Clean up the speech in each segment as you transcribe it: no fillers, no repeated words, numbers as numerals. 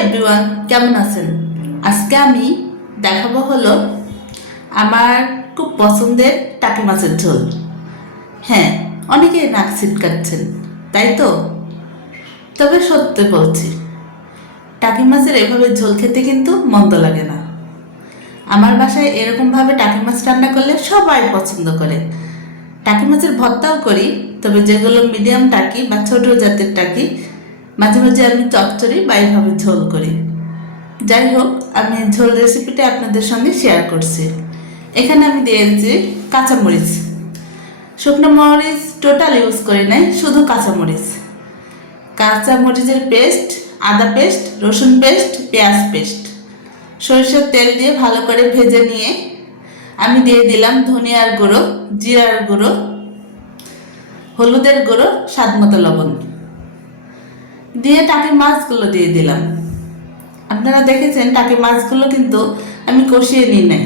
Everyone, কেমন আছেন? আজকে আমি দেখাবো হলো আমার খুব পছন্দের টাকি মাছের ঝোল। হ্যাঁ, অনেকেই নাক ছিটকাচ্ছেন, তাই তো? তবে সত্যি বলছি, টাকি মাছের এভাবে ঝোল খেতে কিন্তু মন্দ লাগে না। আমার বাসায় এরকমভাবে টাকি মাছ রান্না করলে সবাই পছন্দ করে। টাকি মাছের ভর্তাও করি, তবে যেগুলো মিডিয়াম টাকি বা ছোট জাতের টাকি মাঝে মাঝে আমি চচ্চড়ি বা এইভাবে ঝোল করি। যাই হোক, আমি ঝোল রেসিপিটা আপনাদের সঙ্গে শেয়ার করছি। এখানে আমি দিয়েছি কাঁচামরিচ, শুকনো মরিচ টোটাল ইউজ করি নাই, শুধু কাঁচামরিচ, কাঁচামরিচের পেস্ট, আদা পেস্ট, রসুন পেস্ট, পেঁয়াজ পেস্ট, সরিষার তেল দিয়ে ভালো করে ভেজে নিয়ে আমি দিয়ে দিলাম ধনিয়ার গুঁড়ো, জিরার গুঁড়ো, হলুদের গুঁড়ো, স্বাদ মতো লবণ দিয়ে টাকি মাছগুলো দিয়ে দিলাম। আপনারা দেখেছেন টাকি মাছগুলো কিন্তু আমি কষিয়ে নিই নাই,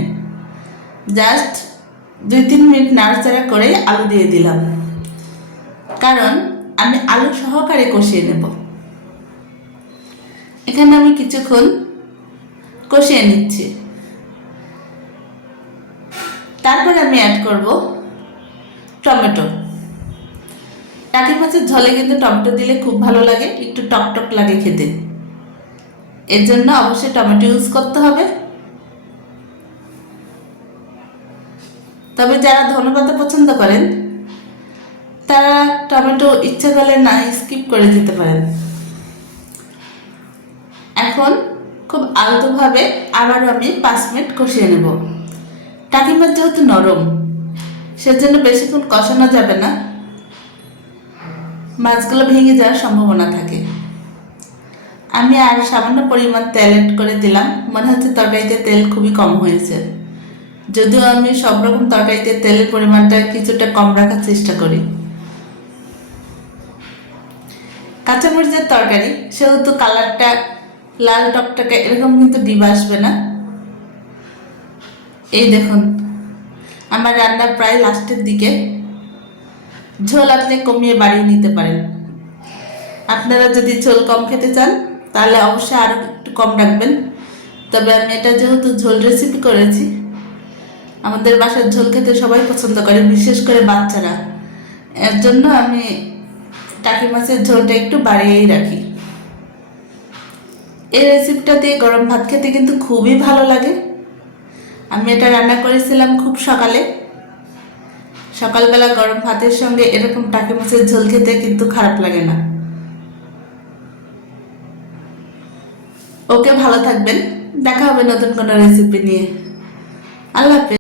জাস্ট 2-3 মিনিট নাড়াচাড়া করে আলু দিয়ে দিলাম, কারণ আমি আলু সহকারে কষিয়ে নেব। এখানে আমি কিছুক্ষণ কষিয়ে নিচ্ছি। তারপরে আমি অ্যাড করব টমেটো। টাকি মাছের ঝোলে কিন্তু টমেটো দিলে খুব ভালো লাগে, একটু টক টক লাগে খেতে। এর জন্য অবশ্যই টমেটো ইউজ করতে হবে। তবে যারা ধনেপাতা পছন্দ করেন তারা টমেটো ইচ্ছে করলে না স্কিপ করে দিতে পারেন। এখন খুব আলতোভাবে আবারও আমি 5 মিনিট কষিয়ে নেব। টাকি মাছ যেহেতু নরম, সেজন্য বেশিক্ষণ কষানো যাবে না, মাছগুলো ভেঙে যাওয়ার সম্ভাবনা থাকে। আমি আর সামান্য পরিমাণ তেল অ্যাড করে দিলাম, মনে হচ্ছে তরকারিতে তেল খুবই কম হয়েছে। যদিও আমি সব রকম তরকারিতে তেলের পরিমাণটা কিছুটা কম রাখার চেষ্টা করি। কাঁচামরিচের তরকারি সেহেতু কালারটা লাল টকটকে এরকম কিন্তু ডিপ আসবে না। এই দেখুন, আমার রান্না প্রায় লাস্টের দিকে। ঝোল আপনি কমিয়ে বাড়িয়ে নিতে পারেন। আপনারা যদি ঝোল কম খেতে চান তাহলে অবশ্যই আরও একটু কম রাখবেন। তবে আমি এটা যেহেতু ঝোল রেসিপি করেছি, আমাদের বাসার ঝোল খেতে সবাই পছন্দ করে, বিশেষ করে বাচ্চারা। এর জন্য আমি টাকি মাছের ঝোলটা একটু বাড়িয়েই রাখি। এই রেসিপিটা দিয়ে গরম ভাত খেতে কিন্তু খুবই ভালো লাগে। আমি এটা রান্না করেছিলাম খুব সকালে। সকালবেলা গরম ভাতের সঙ্গে এরকম টাকি মাছের ঝোল খেতে কিন্তু খারাপ লাগে না। ওকে, ভালো থাকবেন, দেখা হবে নতুন কোনো রেসিপি নিয়ে। আল্লাহ হাফেজ।